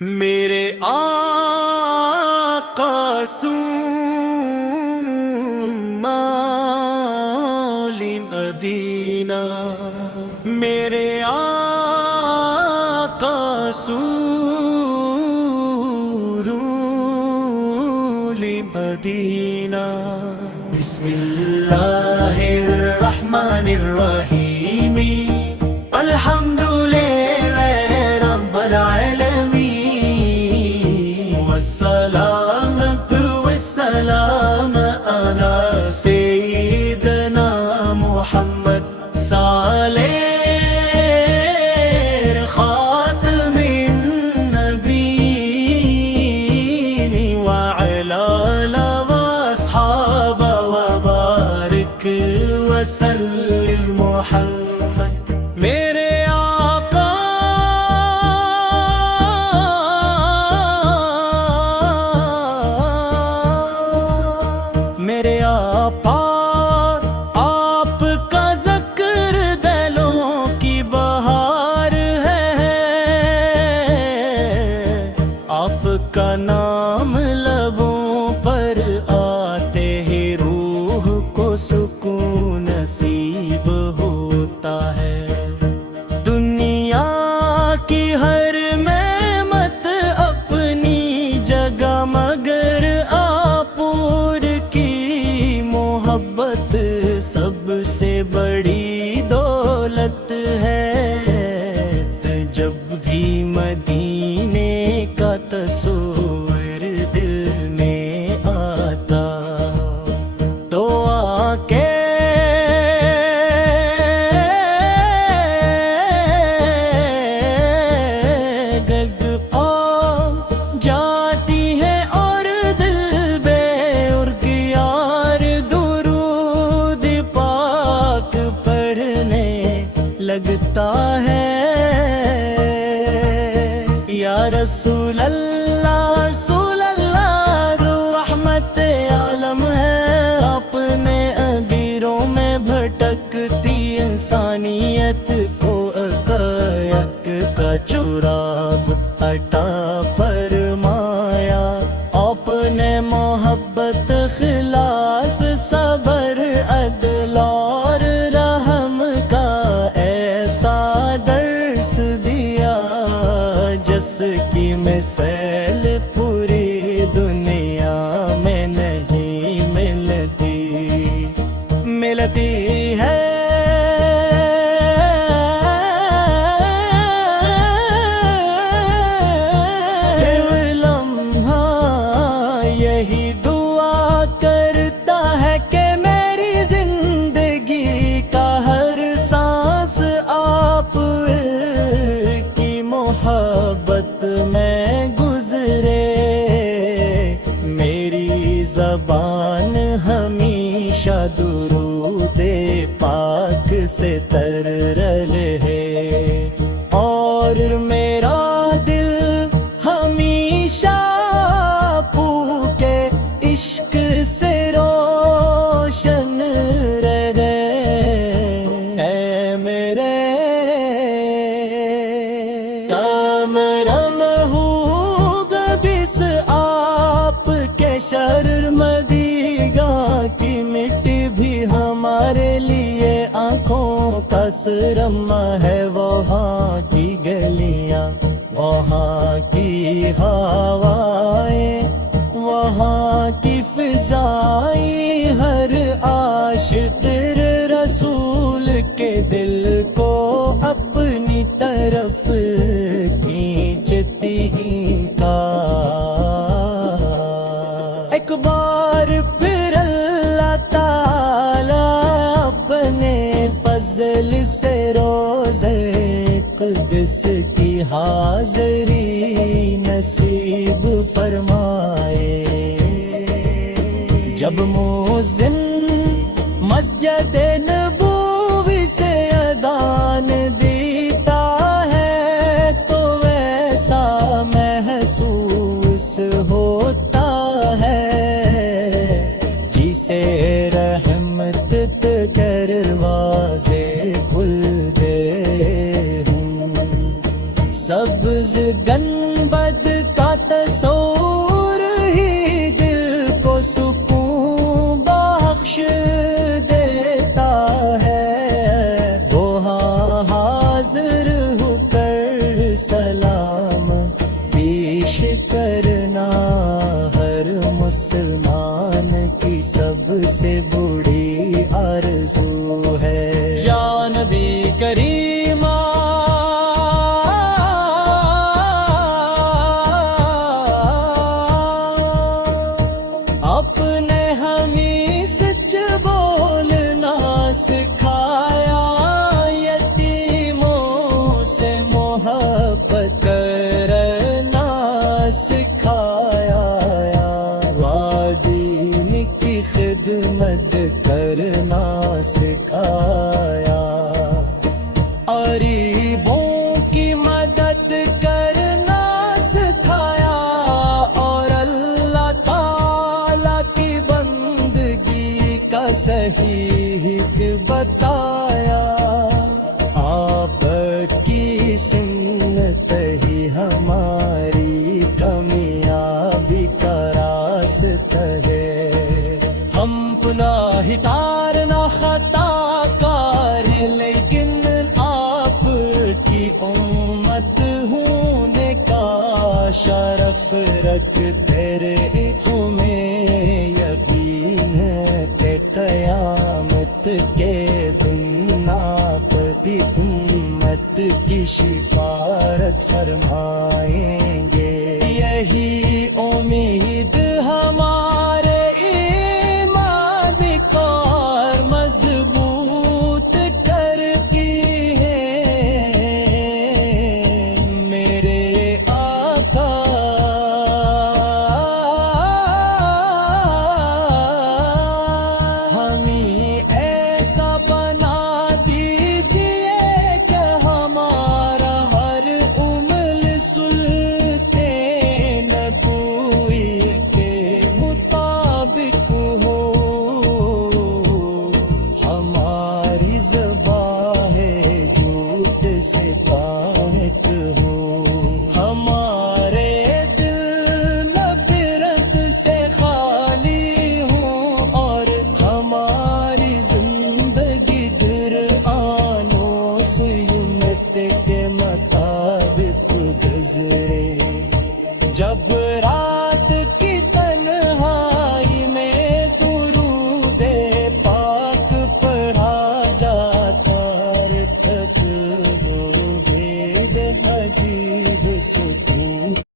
میرے آقا سومال مدینہ، میرے آقا سورول مدینہ۔ بسم اللہ الرحمن الرحیم، الحمد للہ رب العالمین، والصلاة والسلام علی سیدنا محمد صالح خاتم النبیین، وعلی آلہ واصحابہ وبارک وسلم محمد۔ میرے میرے آقا آپ کا ذکر دلوں کی بہار ہے، آپ کا نام لبوں پر آتے ہی روح کو سکون نصیب ہوتا ہے۔ دنیا کی ہر نعمت اپنی جگہ، مگر آپور کی محبت سب سے بڑی دولت ہے۔ جب بھی مدینے کا تصور دل میں آتا تو آ کے گگ آ جاتی ہے اور دل بے ارگ یار درود پاک پڑھنے لگتا ہے۔ یا رسول اللہ رسول اللہ رحمت عالم ہے، اپنے اندھیروں میں بھٹکتی انسانیت کو عقائق کا چراغ عطا فرمایا۔ اپنے محبت خلاص صبر عدل اور رحم کا ایسا درس دیا، جس کی مثال پوری دنیا میں نہیں ملتی ہے۔ یہی دعا کرتا ہے کہ میری زندگی کا ہر سانس آپ کی محبت میں گزرے، میری زبان ہمیشہ درود پاک سے تر رہے، اور میرا دل ہمیشہ عشق سے روشن رہے۔ اے میرے کامرم ہوگا بس آپ کے شرمندگاہ کی مٹی بھی ہمارے لیے آنکھوں کا سرما ہے۔ وہاں کی گلیاں، وہاں کی ہوائیں، وہاں کی فضائیں، ہر عاشق رسول کے دل کو اپنی طرف کھینچتی کا۔ ایک بار پھر اللہ تعالی اپنے فضل سے روزے قدس کی حاضری نصیب فرمائے۔ جب مؤذن مسجد نبوی سے اذان دیتا ہے تو ویسا محسوس ہوتا ہے جسے رحمت کے دروازے کھل دے۔ سبز گنبد خود کرنا سکھایا، غریبوں کی مدد کرنا سکھایا، اور اللہ تعالی کی بندگی کا صحیح بتایا۔ آپ کی سنت ہی ہماری کامیابی کا راستہ ہے، ہم گناہ گار نہ خطا کار، لیکن آپ کی امت ہونے کا شرف رکھتے رہے، ہمیں یقین ہے کہ قیامت کے دن آپ بھی امت کی شفاعت فرمائیں گے۔ یہی امید ہمارے ایمان کو اور مضبوط کرتی ہے، میرے آقا ہمیں ایسا بنا دیجئے کہ ہمارا ہر عمل سلطے نبوی کے مطابق ہو، ہماری زبان جھوٹ سے پاک ہو، ہمارے دل نفرت سے خالی ہو، اور ہماری زندگی قرآنوں سنت کے مطابق گزرے۔ جب